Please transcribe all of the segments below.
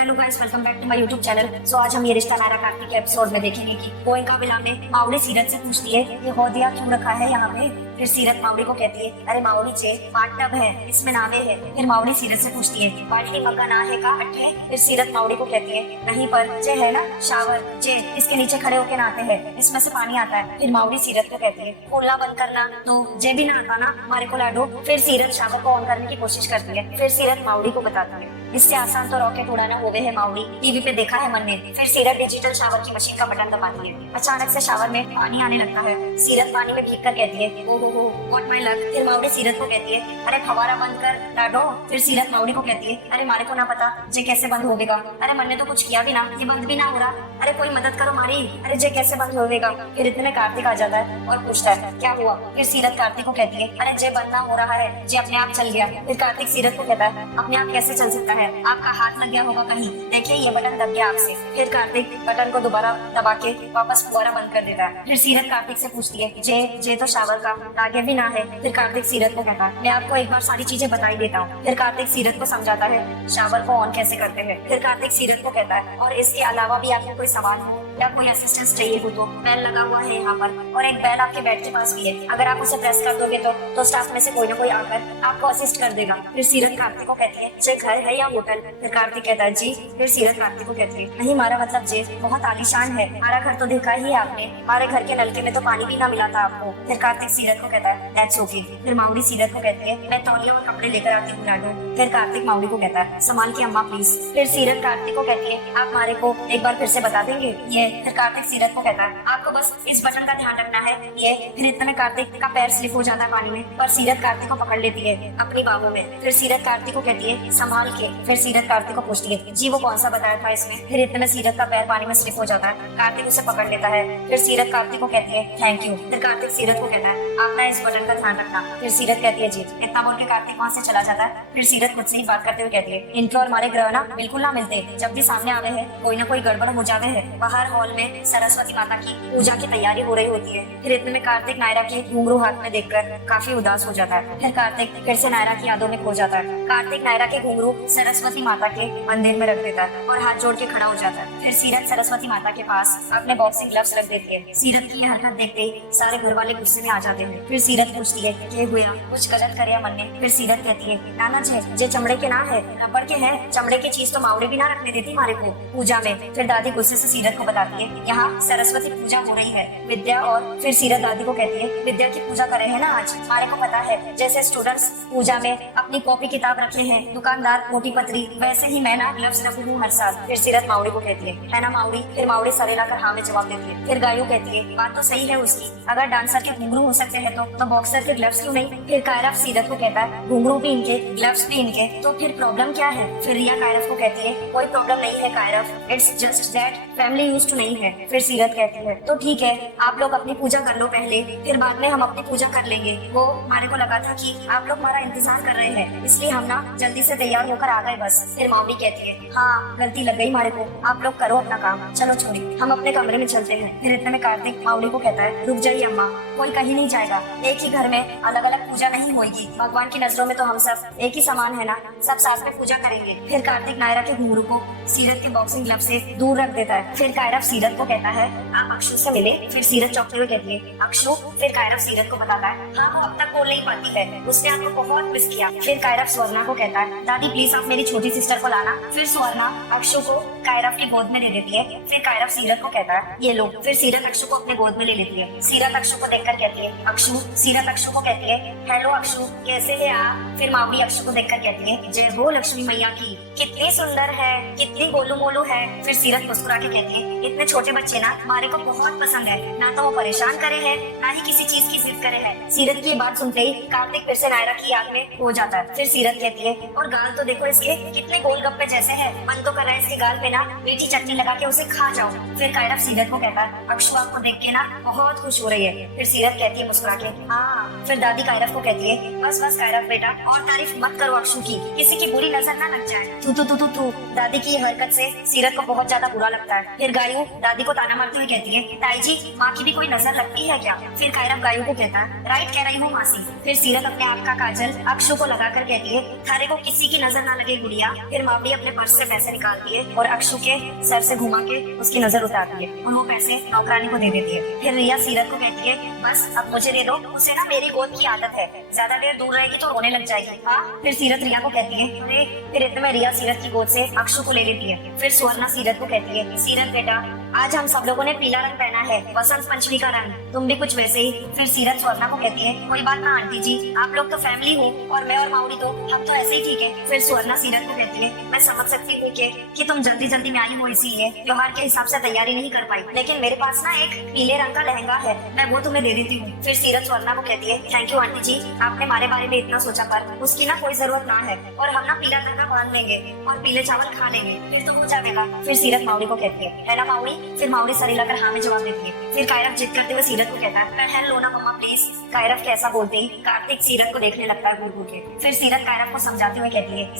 Hello guys, welcome back to my YouTube channel. So आज हम ये रिश्ता नायरा कार्तिक के एपिसोड में देखेंगे कि गोयनका विला में माउली सीरत से पूछती है ये होदिया क्यों रखा है यहाँ पे। फिर सीरत माउली को कहती है अरे माउली चे बाथ टब है, इसमें नावे है। फिर माउली सीरत से पूछती है बाल्टी मग्गा ना है का अट्ठे। फिर सीरत माउली को कहती है नहीं पर जे है ना शावर जे इसके नीचे खड़े होके नहाते हैं, इसमें से पानी आता है। फिर माउली सीरत को कहती है खोलना बंद करना, तो जे भी ना आता ना हमारे को लाडो। फिर सीरत शावर को ऑन करने की कोशिश करती है। फिर सीरत माउली को बताती है इससे आसान तो रॉकेट उड़ाना हो गए है माउली, टीवी पे देखा है मन में। फिर सीरत डिजिटल शावर की मशीन का बटन दबाती है। अचानक से शावर में पानी आने लगता है। सीरत पानी में भीग कर कहती है ओ हो व्हाट माय लक। फिर माउली सीरत को कहती है अरे फवारा बंद कर लाडो। फिर सीरत माउली को कहती है अरे मारे को ना पता जे कैसे बंद होगा। अरे मन ने तो कुछ किया भी ना, ये बंद भी ना हो रहा। अरे कोई मदद करो मारी, अरे जे कैसे बंद होगा। फिर इतने कार्तिक आ जाता है और पूछता है क्या हुआ। फिर सीरत कार्तिक को कहती है अरे जे बंद ना हो रहा है, जे अपने आप चल गया। फिर कार्तिक सीरत को कहता है अपने आप कैसे चल सकता है, आपका हाथ लग गया होगा कहीं, देखिए ये बटन दब गया आपसे। फिर कार्तिक बटन को दोबारा दबा के वापस फुवारा बंद कर देता है। फिर सीरत कार्तिक से पूछती है जे तो शावर का आगे भी ना है। फिर कार्तिक सीरत को कहता है मैं आपको एक बार सारी चीजें बता ही देता हूँ। फिर कार्तिक सीरत को समझाता है शावर को ऑन कैसे करते हैं। फिर कार्तिक सीरत को कहता है और इसके अलावा भी आपको कोई सवाल हो या कोई असिस्टेंस चाहिए हो तो बेल लगा हुआ है यहाँ पर, और एक बेल आपके बेड के पास भी है। अगर आप उसे प्रेस कर दोगे तो स्टाफ में से कोई ना कोई आकर आपको असिस्ट कर देगा। फिर सीरत कार्तिक को कहती है जे घर है या होटल। फिर कार्तिक कहता है जी। फिर सीरत कार्तिक को कहती है नहीं हमारा मतलब जे बहुत आलीशान है, हमारा घर तो देखा ही है आपने, हमारे घर के नलके में तो पानी भी ना मिला था आपको। फिर कार्तिक सीरत को कहता है दैट्स ओके। फिर माउली सीरत को कहती है मैं तौलिया और कपड़े लेकर आती हूँ लाडो। फिर कार्तिक माउली को कहता है संभाल के अम्मा प्लीज। फिर सीरत कार्तिक को कहती है आप हमारे को एक बार फिर से बता देंगे ये। फिर कार्तिक सीरत को कहता है आपको बस इस बटन का ध्यान रखना है ये। फिर इतने में कार्तिक का पैर स्लिप हो जाता है पानी में, पर सीरत कार्तिक को पकड़ लेती है अपनी बाहों में। फिर सीरत कार्तिक को कहती है संभाल के। फिर सीरत कार्तिक को पूछती है जी वो कौन सा बताया था इसमें। फिर इतने में सीरत का पैर पानी में स्लिप हो जाता है, कार्तिक उसे पकड़ लेता है। फिर सीरत कार्तिक को कहती है थैंक यू। फिर कार्तिक सीरत को कहता है आप ना इस बटन का ध्यान रखना। फिर सीरत कहती है जी। इतना बोल के कार्तिक वहाँ से चला जाता है। फिर सीरत खुद से ही बात करते हुए कहती है इनके और हमारे ग्रह ना बिल्कुल ना मिलते, जब भी सामने आवे है कोई ना कोई गड़बड़ हो जावे है। बाहर हॉल में सरस्वती माता की पूजा की तैयारी हो रही होती है। फिर इतने में कार्तिक नायरा के घुंघरू हाथ में देखकर काफी उदास हो जाता है। फिर कार्तिक फिर से नायरा की यादों में खो जाता है। कार्तिक नायरा के घुंघरू सरस्वती माता के मंदिर में रख देता है और हाथ जोड़ के खड़ा हो जाता है। फिर सीरत सरस्वती माता के पास अपने बॉक्सिंग ग्लव्स रख देती है। सीरत की हरकत देखते ही सारे घर वाले गुस्से में आ जाते हैं। फिर सीरत पूछती है क्या हुआ, कुछ गलत करे मन ने। फिर सीरत कहती है नाना जे चमड़े के ना है रबड़ के है, चमड़े की चीज तो माउली भी ना रखने देती हमारे को पूजा में। फिर दादी गुस्से से सीरत को बताती है यहाँ सरस्वती पूजा हो रही है विद्या। और फिर सीरत दादी को कहती है विद्या की पूजा करे है ना आज, हमारे को पता है जैसे स्टूडेंट्स पूजा में अपनी कॉपी किताब रखे हैं, दुकानदार मोटी पत्री, वैसे ही मैं ना ग्लव्स रखू हूँ हर साल। फिर सीरत माउली को कहती है ना माउली। फिर माउली सरे लाकर हाँ में जवाब देती है। फिर गायू कहती है बात तो सही है उसकी, अगर डांसर के घुंघरू हो सकते हैं तो बॉक्सर के ग्लव्स क्यों नहीं। फिर कायरफ सीरत को कहता है घुंघरू भी इनके ग्लव्स भी इनके, तो फिर प्रॉब्लम क्या है। फिर रिया कायरफ को कहती है कोई प्रॉब्लम नहीं है कायरफ, it's just that family used to नहीं है। फिर सीरत कहती है तो ठीक है आप लोग अपनी पूजा कर लो पहले, फिर बाद में हम अपनी पूजा कर लेंगे। वो हमारे को लगा था कि आप लोग हमारा इंतजार कर रहे हैं, इसलिए हम ना जल्दी से तैयार होकर आ गए बस। फिर माउली कहती है हाँ गलती लग गई हमारे को, आप लोग करो अपना काम, चलो छोड़ी हम अपने कमरे में चलते हैं। फिर इतने में कार्तिक माउली को कहता है रुक जाइए अम्मा, कोई कहीं नहीं जाएगा, एक ही घर में अलग अलग पूजा नहीं होगी, भगवान की नजरों में तो हम सब एक ही समान है ना, सब साथ में पूजा करेंगे। फिर कार्तिक नायरा के घुंघरू को सीरत के बॉक्सिंग ग्लव से दूर रख देता है। फिर कायरफ सीरत को कहता है आप अक्षु से मिले। फिर सीरत चौंकते हुए कहती है अक्षु। फिर कायरफ सीरत को बताता है हाँ वो अब तक बोल नहीं पाती है, उसने आपको बहुत मिस किया। फिर कायरफ स्वर्णा को कहता है दादी प्लीज आप मेरी छोटी सिस्टर को लाना। फिर स्वर्णा अक्षु को कायरफ की गोद में दे देती है। फिर कायरफ सीरत को कहता है ये लो। फिर सीरत अक्षु को अपने गोद में ले लेती है। सीरत अक्षु को देखकर कहती है अक्षु। सीरत अक्षु को कहती है हेलो अक्षु कैसे है आप। फिर माउली अक्षु को देखकर कहती है जय हो लक्ष्मी मैया की, कितनी सुंदर है, कितनी गोलू मोलू है। फिर सीरत मुस्कुरा के कहती है इतने छोटे बच्चे ना हमारे को बहुत पसंद है, ना तो वो परेशान करे है ना ही किसी चीज की जिद करे है। सीरत की ये बात सुनते ही कार्तिक फिर से नायरा की याद में हो जाता है। फिर सीरत कहती है और गाल तो देखो इसके कितने गोलगप्पे जैसे हैं, मन तो कर रहा है इसके गाल पे ना मीठी चटनी लगा के उसे खा जाओ। फिर कायरफ सीरत को कहता है अक्षु आपको देख के ना बहुत खुश हो रही है। फिर सीरत कहती है मुस्कुरा के हाँ। फिर दादी कायरफ को कहती है बस बस कायरफ बेटा और तारीफ मत करो अक्षु की, किसी की बुरी नजर ना लग जाए। तू तू तू तू तू। दादी की हरकत से सीरत को बहुत ज्यादा बुरा लगता है। फिर गायू दादी को ताना मारते हुए कहती है ताई जी माँ की भी कोई नजर लगती है क्या। फिर कायरफ गायू को कहता है राइट कह रही हूँ मासी। फिर सीरत अपने आप का काजल अक्षु को लगाकर कहती है थारे को किसी की नजर ना लगे ये गुड़िया। फिर मावड़ी अपने पर्स से पैसे निकालती है और अक्षु के सर से घुमा के उसकी नजर उतारती है और वो पैसे नौकरानी को दे देती है। फिर रिया सीरत को कहती है बस अब मुझे दे दो, उसे ना मेरी गोद की आदत है, ज्यादा देर दूर रहेगी तो रोने लग जाएगी। हाँ। फिर सीरत रिया को कहती है अरे। फिर इतने में रिया सीरत की गोद से अक्षु को ले लेती है। फिर सुवर्णा सीरत को कहती है सीरत बेटा, आज हम सब लोगों ने पीला रंग पहना है, वसंत पंचमी का रंग, तुम भी कुछ वैसे ही। फिर सीरत स्वर्णा को कहती है कोई बात ना आंटी जी, आप लोग तो फैमिली हो और मैं और माउरी तो हम तो ऐसे ही ठीक है। फिर स्वर्णा सीरत को कहती है मैं समझ सकती हूँ कि तुम जल्दी जल्दी में आई हो, इसीलिए त्योहार के हिसाब से तैयारी नहीं कर पाई, लेकिन मेरे पास ना एक पीले रंग का लहंगा है, मैं वो तुम्हें दे देती हूँ। फिर सीरत स्वर्णा को कहती है थैंक यू आंटी जी, आपने हमारे बारे में इतना सोचा, पर उसकी ना कोई जरूरत ना है और हम ना पीला धागा बांध लेंगे और पीले चावल खा लेंगे, फिर तो हो जाएगा। फिर सीरत माउरी को कहती है ना माउरी। फिर माउरी सर हिलाकर हाँ में जवाब देती है। फिर कायरव जिद करते हुए सीरत को कहता है पहन लो ना मम्मा प्लीज। कायरव कैसा बोलते ही कार्तिक सीरत को देखने लगता है घूर घूर के। फिर सीरत कायरव को समझाते हुए कहती है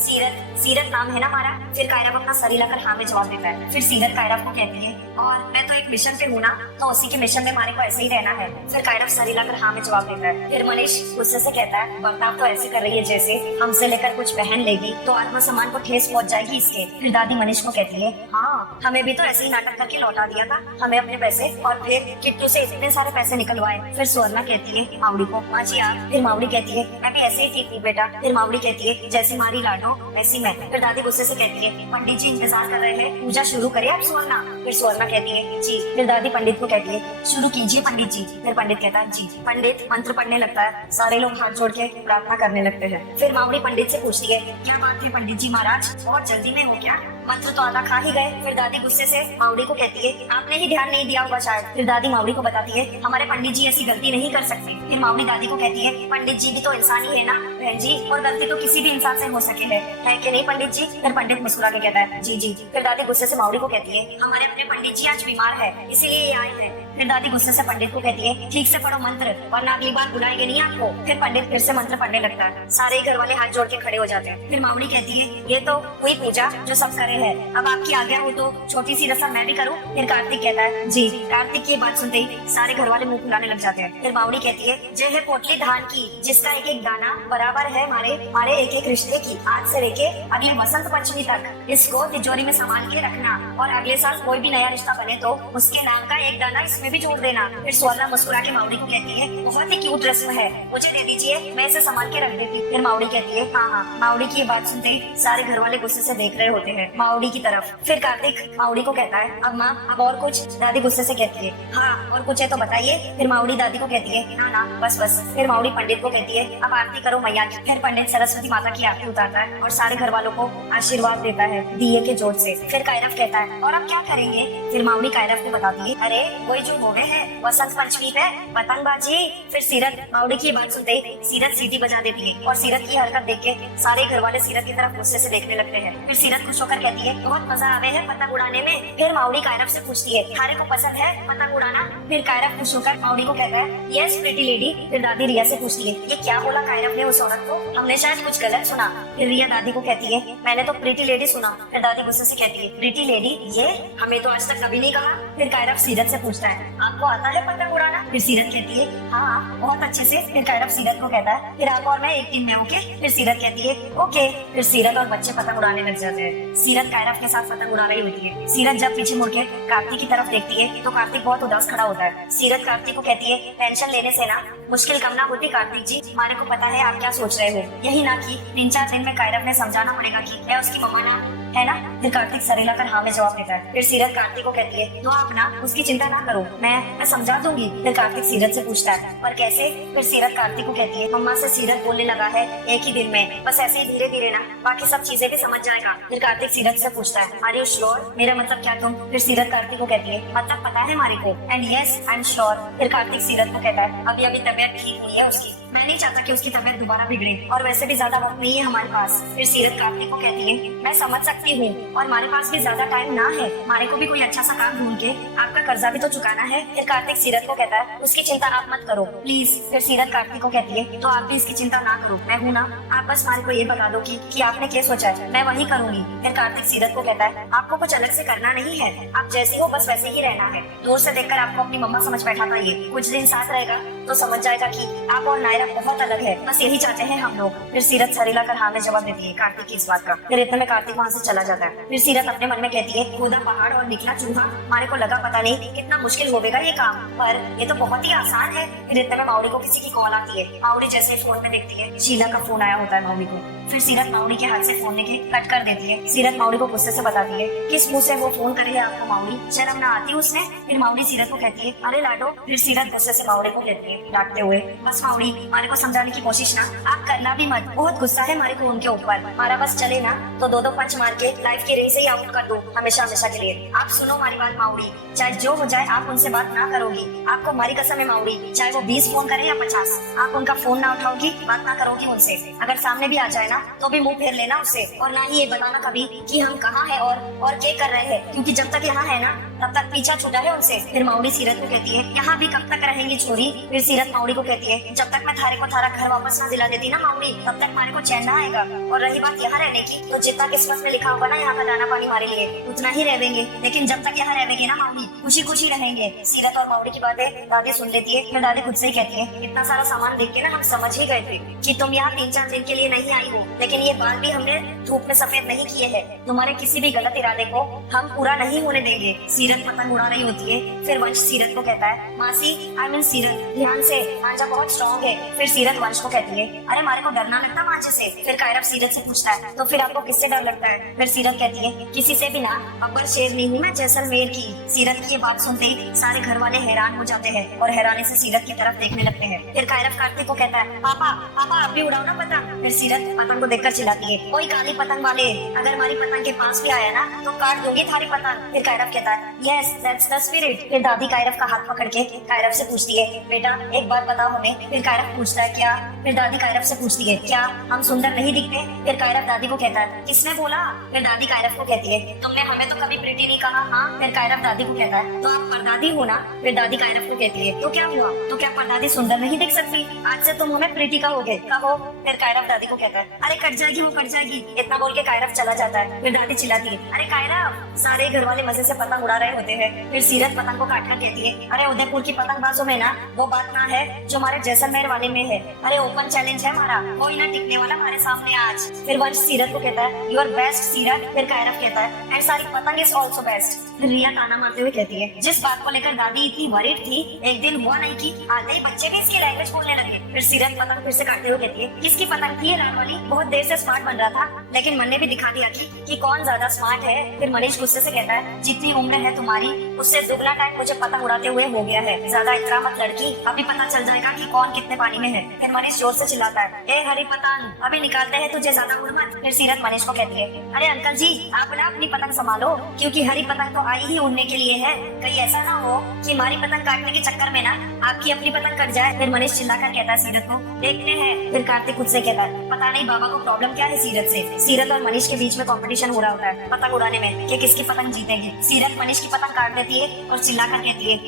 सीरत नाम है ना हमारा। फिर कायरव अपना सर हिलाकर हाँ में जवाब देता है। फिर सीरत कायरव को कहती है और मैं तो एक मिशन पे हूँ ना, तो उसी के मिशन में हमारे को ऐसे ही रहना है। फिर कायरव सर हिलाकर हाँ में जवाब देता है। फिर मनीष गुस्से से कहता है बर्ताव तो ऐसे कर रही है जैसे हमसे लेकर कुछ पहन लेगी तो आत्मसम्मान को ठेस पहुंच जाएगी इसके। फिर दादी मनीष को कहती है हाँ हमें भी तो ऐसे ही नाटक करके लौटा दिया था, हमें अपने पैसे और फिर किट्टू से इतने सारे पैसे निकलवाए। फिर स्वर्णा कहती है मावड़ी को हाँ जी हाँ। फिर मावड़ी कहती है मैं भी ऐसे ही ठीक थी बेटा। फिर मावड़ी कहती है जैसी मारी लाडो वैसी मैं। फिर दादी गुस्से से कहती है पंडित जी इंतजार कर रहे हैं, पूजा शुरू करे अब स्वर्णा। फिर स्वर्णा कहती है जी। फिर दादी पंडित को कहती है शुरू कीजिए पंडित जी। फिर पंडित कहता है जी। पंडित मंत्र पढ़ने लगता है, सारे लोग हाथ जोड़ के प्रार्थना करने लगते हैं। फिर मावड़ी पंडित से पूछती है क्या बात है पंडित जी महाराज, बहुत जल्दी में हो क्या, मंत्र तो आधा खा ही गए। फिर दादी गुस्से से मावड़ी को कहती है आपने ही ध्यान नहीं दिया होगा शायद। फिर दादी मावड़ी को बताती है हमारे पंडित जी ऐसी गलती नहीं कर सकते। फिर मावड़ी दादी को कहती है पंडित जी भी तो इंसान ही है ना बहन जी, और गलती तो किसी भी इंसान से हो सके है कि नहीं पंडित जी। फिर पंडित मुस्कुरा के कहता है जी जी। फिर दादी गुस्से से मावड़ी को कहती है हमारे अपने पंडित जी आज बीमार है इसीलिए ये आए हैं। फिर दादी गुस्से से पंडित को कहती है ठीक से पढ़ो मंत्र वरना अगली बार बुलाएंगे नहीं आपको। फिर पंडित फिर से मंत्र पढ़ने लगता है, सारे ही घर वाले हाथ जोड़ के खड़े हो जाते हैं। फिर मावड़ी कहती है ये तो हुई पूजा जो सब करे है, अब आपकी आज्ञा हो तो छोटी सी रस्म मैं भी करूँ। फिर कार्तिक कहता है जी। कार्तिक की बात सुनते ही सारे घर वाले मुंह फुलाने लग जाते हैं। फिर मावड़ी कहती है जय है पोटली धान की जिसका एक एक दाना बराबर है हमारे एक एक रिश्ते की, आज से लेके अगली वसंत पंचमी तक इसको तिजोरी में संभाल के रखना और अगले साल कोई भी नया रिश्ता बने तो उसके नाम का एक दाना इसमें भी जोड़ देना। फिर स्वर्णा मुस्कुरा के मावड़ी को कहती है बहुत ही क्यूट रस्म है, मुझे दे दीजिए मैं इसे संभाल के रख देती। फिर मावड़ी कहती है हाँ हाँ। मावड़ी की बात सुनते ही सारे घर वाले गुस्से से देख रहे होते हैं मावड़ी की तरफ। फिर कार्तिक मावड़ी को कहता है अब माँ अब और कुछ। दादी गुस्से से कहती है हाँ और कुछ है तो बताइए। फिर मावड़ी दादी को कहती है ना ना बस बस। फिर मावड़ी पंडित को कहती है अब आरती करो मैया की। फिर पंडित सरस्वती माता की आरती उतारता है और सारे घर वालों को आशीर्वाद देता है दिए के जोत से। फिर कायरव कहता है और अब क्या करेंगे। फिर मावड़ी कायरव को बताती है अरे वही जो हो गए हैं वसंत पंचमी पे पतंगबाजी। फिर सीरत मावड़ी की बात सुनते ही सीरत सीटी बजा देती है और सीरत की हरकत देख के सारे घर वाले सीरत की तरफ गुस्से से देखने लगते हैं। फिर सीरत खुश होकर कहती है बहुत मजा आवे है पतंग उड़ाने में। फिर मावड़ी कायरव से पूछती है थारे को पसंद है पतंग उड़ाना। फिर कायरव खुश होकर मावड़ी को कहता है यस प्रीटी लेडी। फिर दादी रिया से पूछती है ये क्या बोला कायरव ने उस औरत को, हमने शायद कुछ गलत सुना। फिर रिया दादी को कहती है मैंने तो प्रीटी लेडी सुना। फिर दादी गुस्से से कहती है प्रीटी लेडी ये हमें तो आज तक कभी नहीं कहा। फिर कायरव सीरत से पूछता है आपको आता है पतंग उड़ाना। फिर सीरत कहती है हाँ बहुत अच्छे से। फिर कायरव सीरत को कहता है फिर आप और मैं एक टीम में ओके। फिर सीरत कहती है ओके। फिर सीरत और बच्चे पतंग उड़ाने लग जाते हैं। सीरत कायरव के साथ पतंग उड़ा रही होती है। सीरत जब पीछे मुड़ के कार्तिक की तरफ देखती है तो कार्तिक बहुत उदास खड़ा होता है। सीरत कार्तिक को कहती है टेंशन लेने से ना मुश्किल कम ना होती कार्तिक जी, हमारे को पता है आप क्या सोच रहे हो, यही ना कि 3-4 दिन में कायरव ने समझाना पड़ेगा कि मैं उसकी मम्मा ना है ना। फिर कार्तिक सरेला कर हाँ में जवाब देता है। फिर सीरत कार्तिक को कहती है तो आप ना उसकी चिंता ना करो, मैं समझा दूंगी। फिर कार्तिक सीरत से पूछता है पर कैसे। फिर सीरत कार्तिक को कहती है मम्मा से सीरत बोलने लगा है एक ही दिन में, बस ऐसे ही धीरे धीरे ना बाकी सब चीजें भी समझ जाएगा। फिर कार्तिक सीरत से पूछता है आर यू श्योर, मेरा मतलब क्या तुम। फिर सीरत कार्तिक को कहती है मतलब पता है हमारे को and yes I am sure. फिर कार्तिक सीरत को कहता है अभी तबीयत ठीक हुई है उसकी, मैं नहीं चाहता कि उसकी तबीयत दोबारा बिगड़े और वैसे भी ज्यादा वक्त नहीं है हमारे पास। फिर सीरत कार्तिक को कहती है मैं समझ सकती हूँ और हमारे पास भी ज्यादा टाइम ना है, हमारे को भी कोई अच्छा सा काम ढूंढ के आपका कर्जा भी तो चुकाना है। फिर कार्तिक सीरत को कहता है उसकी चिंता आप मत करो प्लीज। फिर सीरत कार्तिक को कहती है तो आप भी इसकी चिंता ना करो, मैं हूँ ना, आप बस हमारे को ये बता दो कि आपने क्या सोचा है, मैं वही करूंगी। फिर कार्तिक सीरत को कहता है आपको कुछ अलग से करना नहीं है, आप जैसी हो बस वैसे ही रहना है। दूर से देखकर आपको अपनी मम्मा समझ बैठा था, ये कुछ दिन साथ रहेगा तो समझ जाएगा कि आप और नायरा कायरा बहुत अलग है, बस यही चाहते हैं हम लोग। फिर सीरत सर हिलाकर हाँ में जवाब देती है कार्तिक की इस बात का। फिर इतने में कार्तिक वहाँ से चला जाता है। फिर सीरत अपने मन में कहती है कूदा पहाड़ और निकला चूहा, हमारे को लगा पता नहीं कितना मुश्किल होगा ये काम, पर ये तो बहुत ही आसान है। फिर इतने में माउरी को किसी की कॉल आती है। माउरी जैसे ही फोन पे देखती है शीला का फोन आया होता है माउरी को। फिर सीरत माउरी के हाथ से फोन लेके कट कर देती है। सीरत माउरी को गुस्से से बताती है किस मुंह से वो फोन करे है आपको माउरी, शर्म ना आती उसने। फिर माउरी सीरत को कहती है अरे लाडो। फिर सीरत गुस्से से माउरी को कहती है डांटते हुए बस माउरी, मारे को समझाने की कोशिश ना आप करना भी मत, बहुत गुस्सा है मारे को उनके ऊपर, मारा बस चले ना तो दो दो पंच मार के लाइफ की रेस ही आउट कर दो हमेशा हमेशा के लिए। आप सुनो हमारी बात माउरी, चाहे जो हो जाए आप उनसे बात ना करोगी, आपको हमारी कसम है माउरी, चाहे वो 20 फोन करे या 50, आप उनका फोन ना उठाओगी, बात ना करोगी उनसे। अगर सामने भी आ जाए ना तो भी मुंह फेर लेना उससे, और ना ही ये बताना कभी कि हम कहाँ हैं और क्या कर रहे हैं, क्योंकि जब तक यहाँ है ना तब तक पीछा छूटा है उनसे। फिर माउरी सीरत को कहती है यहाँ भी कब तक रहेंगी छोरी। फिर सीरत माउरी को कहती है जब तक मैं थारे को थारा घर वापस ना दिला देती ना माउरी, तब तक हमारे को चैन ना आएगा। और रही बात यहाँ रहने की, तो जितना किस्मत में लिखा होगा ना यहाँ का दाना पानी हमारे लिए, उतना ही रहेंगे, लेकिन जब तक यहाँ रहेंगे ना माउरी खुशी खुशी रहेंगे। सीरत और माउरी की बातें दादी सुन लेती है। फिर दादी खुद से ही कहती है इतना सारा सामान देख के ना हम समझ ही गए थे कि तुम यहाँ 3-4 दिन के लिए नहीं आई हो, लेकिन ये बाल भी हमने धूप में सफेद नहीं किए हैं, तुम्हारे किसी भी गलत इरादे को हम पूरा नहीं होने देंगे। सीरत पतंग उड़ा रही होती है। फिर वंश सीरत को कहता है मासी आई मीन सीरत ध्यान से, मांझा बहुत स्ट्रॉन्ग है। फिर सीरत वंश को कहती है अरे मारे को डर ना लगता मांझे से। फिर कायरव सीरत से पूछता है तो फिर आपको किससे डर लगता है। फिर सीरत कहती है किसी से भी ना, अब्बर शेरनी हूँ मैं जैसलमेर की। सीरत की ये बात सुनते ही सारे घर वाले हैरान हो जाते हैं और हैरानी से सीरत की तरफ देखने लगते हैं। फिर कायरव कार्तिक को कहता है पापा पापा आप भी उड़ाओ ना पतंग। फिर सीरत पतंग को देखकर चिल्लाती है ओए काली पतंग वाले, अगर हमारी पतंग के पास भी आया ना तो काट दूंगी थारी पतंग। फिर कायरव कहता है यस दैट्स द स्पिरिट। फिर दादी कायरव का हाथ पकड़ के कायरव से पूछती है बेटा एक बात बताओ हमें। फिर कायरव पूछता है क्या। फिर दादी कायरव से पूछती है क्या हम सुंदर नहीं दिखते। फिर कायरव दादी को कहता है किसने बोला। फिर दादी कायरव को कहती है तुमने हमें तो कभी प्रीति नहीं कहा। हाँ। फिर कायरव दादी को कहता है तो आप परदादी हो ना। फिर दादी कायरव को कहती है तो क्या हुआ, तो क्या परदादी सुंदर नहीं दिख सकती, आज से तुम हमें प्रीति कहोगे, कहो। फिर कायरव दादी को कहता है अरे कट जाएगी वो कट जाएगी। इतना बोल के कायरव चला जाता है। फिर दादी चिल्लाती है अरे कायरव। सारे घर वाले मजे से पतंग उड़ा रहे होते हैं। फिर सीरत पतंग को काटकर कहती है अरे उदयपुर की पतंगबाजों में ना वो बात ना है जो हमारे जैसलमेर वाले में है। अरे ओपन चैलेंज है हमारा, कोई ना टिकने वाला हमारे सामने आज। फिर वंश सीरत को कहता है यूर बेस्ट सीरत। फिर कायरव कहता है एंड सारी पतंग इज ऑल्सो बेस्ट। फिर रिया ताना मारते हुए कहती है जिस बात को लेकर दादी इतनी वरीड थी एक दिन हुआ नहीं की आते ही बच्चे भी इसकी लैंग्वेज बोलने लगे। फिर सीरत पतंग फिर से काटते हुए कहती है किसकी पतंग थी ये राम वाली, बहुत देर से स्मार्ट बन रहा था लेकिन मन ने भी दिखा दिया कि कौन ज्यादा स्मार्ट है। फिर मनीष गुस्से से कहता है जितनी उम्र है तुम्हारी उससे दुगना टाइम मुझे पतंग उड़ाते हुए हो गया है, ज्यादा इतना मत लड़की, अभी पता चल जाएगा कि कौन कितने पानी में है। फिर मनीष जोर से चिल्लाता है ए हरी पतंग अभी निकालते हैं तुझे, ज्यादा उड़ मत। फिर सीरत मनीष को कहती है अरे अंकल जी आप ना अपनी पतंग संभालो, क्योंकि हरी पतंग तो आई ही उड़ने के लिए है, कहीं ऐसा ना हो कि हमारी पतंग काटने के चक्कर में ना आपकी अपनी पतंग कट जाए। फिर मनीष चिल्लाकर कहता है सीरत को देखते हैं। फिर कार्तिक खुद से कहता है पता नहीं बाबा को प्रॉब्लम क्या है सीरत से। सीरत और मनीष के बीच में कंपटीशन हो रहा होता है पतंग उड़ाने में कि किसकी पतंग जीतेगी। सीरत मनीष की पतंग काट देती है और चिल्लाकर कहती है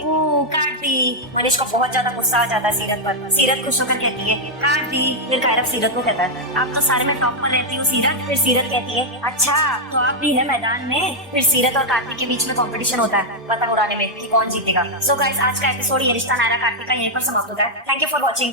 काट दी। मनीष को बहुत ज्यादा गुस्सा आ जाता है सीरत पर। सीरत खुश होकर कहती है काट दी। फिर कायरव सीरत को कहता है आप तो सारे में टॉप पर रहती हो सीरत। फिर सीरत कहती है अच्छा तो आप भी है मैदान में। फिर सीरत और कार्तिक के बीच में कंपटीशन होता है पतंग उड़ाने में कि कौन जीतेगा। सो गाइस आज का एपिसोड ये रिश्ता नायरा कार्तिक का यहीं पर समाप्त होता है। Thank you for watching.